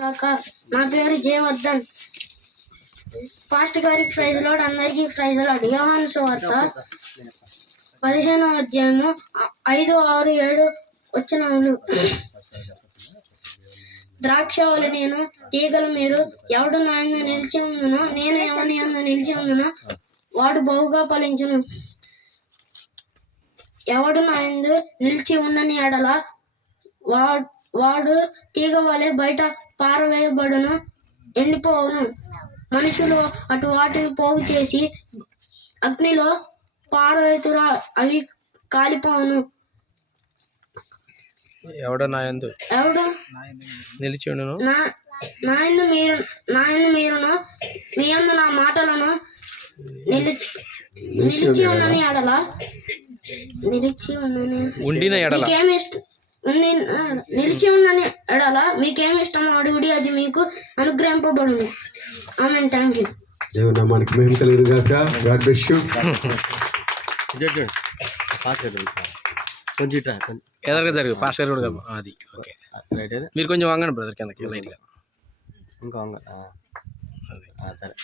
నా పేరు జయవర్ధన్. పాస్టర్ గారికి ప్రైజ్ లార్డ్, అందరికీ ప్రైజ్ లార్డ్. యోహాను సువార్త 15వ అధ్యాయము 5, 6, 7 వచనములు. ద్రాక్షవల్లి నేను, తీగలు మీరు. ఎవడు నా యందు నిలిచి ఉండునో, నేను ఎవని యందు నిలిచి ఉండునో వాడు బహుగా ఫలించును. ఎవడు నా యందు నిలిచి ఉండని ఎడల వాడు తీగ వలె బయట పారవేయబడును, ఎండిపోవును. మనుషులు అటు వాటిని పోగు చేసి అగ్నిలో పారవేతురు, అవి కాలిపోవును. ఎవడు నిలిచి ఉండును, నా యందు మీరును, మీ యందు నా మాటలను నిలిచి ఉండని ఎడల నిలిచి ఉండని ఎడల మీకేమి ఇష్టమో అడుగుడి, అది మీకు అనుగ్రహింపబడును. ఆమేన్. Thank you. దేవునామానికి మహిమ కలుగును గాక. God bless you. ఎదరగా జరుగు పాస్టర్ కూడా అది ఓకే. మీరు కొంచెం వంగండి బ్రదర్, కిందకి లైట్గా ఇంకా వంగ. సరే.